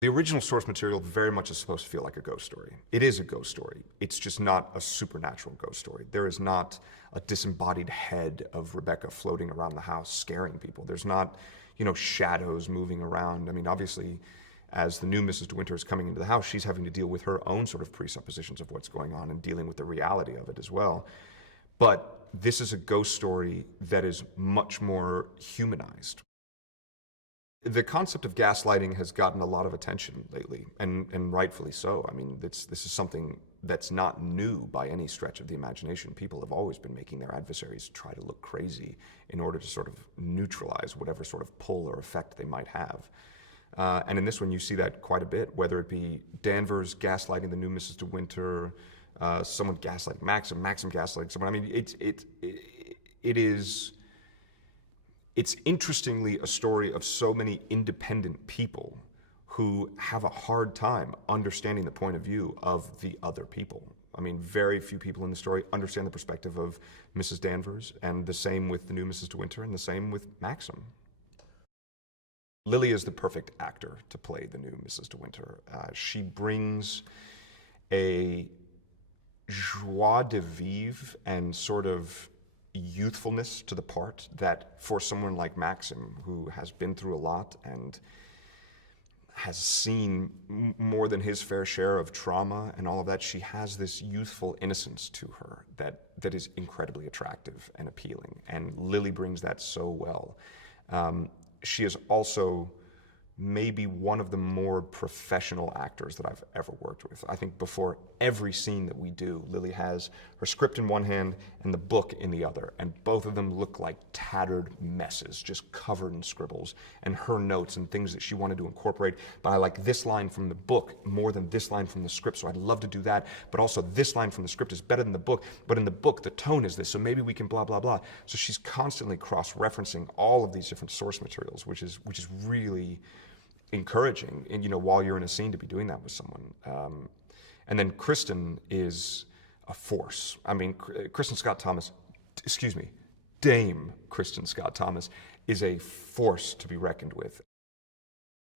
The original source material very much is supposed to feel like a ghost story. It is a ghost story. It's just not a supernatural ghost story. There is not a disembodied head of Rebecca floating around the house scaring people. There's not, shadows moving around. I mean, obviously, as the new Mrs. De Winter is coming into the house, she's having to deal with her own sort of presuppositions of what's going on and dealing with the reality of it as well. But this is a ghost story that is much more humanized. The concept of gaslighting has gotten a lot of attention lately, and rightfully so. I mean, this is something that's not new by any stretch of the imagination. People have always been making their adversaries try to look crazy in order to sort of neutralize whatever sort of pull or effect they might have. And in this one, you see that quite a bit, whether it be Danvers gaslighting the new Mrs. De Winter, someone gaslighting Maxim, Maxim gaslighting someone. I mean, it's interestingly a story of so many independent people who have a hard time understanding the point of view of the other people. I mean, very few people in the story understand the perspective of Mrs. Danvers, and the same with the new Mrs. De Winter, and the same with Maxim. Lily is the perfect actor to play the new Mrs. De Winter. She brings a joie de vivre and sort of youthfulness to the part that, for someone like Maxim, who has been through a lot and has seen more than his fair share of trauma and all of that, she has this youthful innocence to her that is incredibly attractive and appealing. And Lily brings that so well. She is also maybe one of the more professional actors that I've ever worked with. I think before every scene that we do, Lily has her script in one hand and the book in the other, and both of them look like tattered messes, just covered in scribbles, and her notes and things that she wanted to incorporate. But I like this line from the book more than this line from the script, so I'd love to do that, but also this line from the script is better than the book, but in the book the tone is this, so maybe we can blah, blah, blah. So she's constantly cross-referencing all of these different source materials, which is really encouraging, and while you're in a scene, to be doing that with someone. And then Kristen is a force. I mean, Kristen Scott Thomas, Dame Kristen Scott Thomas is a force to be reckoned with.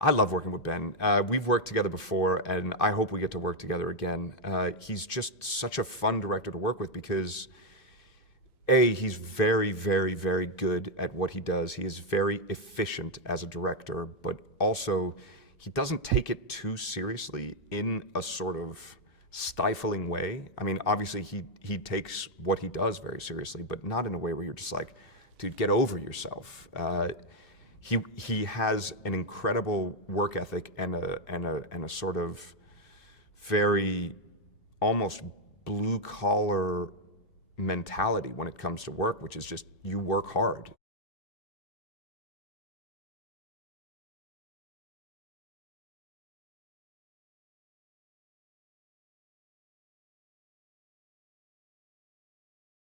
I love working with Ben. We've worked together before, and I hope we get to work together again. He's just such a fun director to work with because he's very, very, very good at what he does. He is very efficient as a director, but also he doesn't take it too seriously in a sort of stifling way. I mean, obviously he takes what he does very seriously, but not in a way where you're just like, dude, get over yourself. He has an incredible work ethic and a sort of very almost blue collar mentality when it comes to work, which is just, you work hard.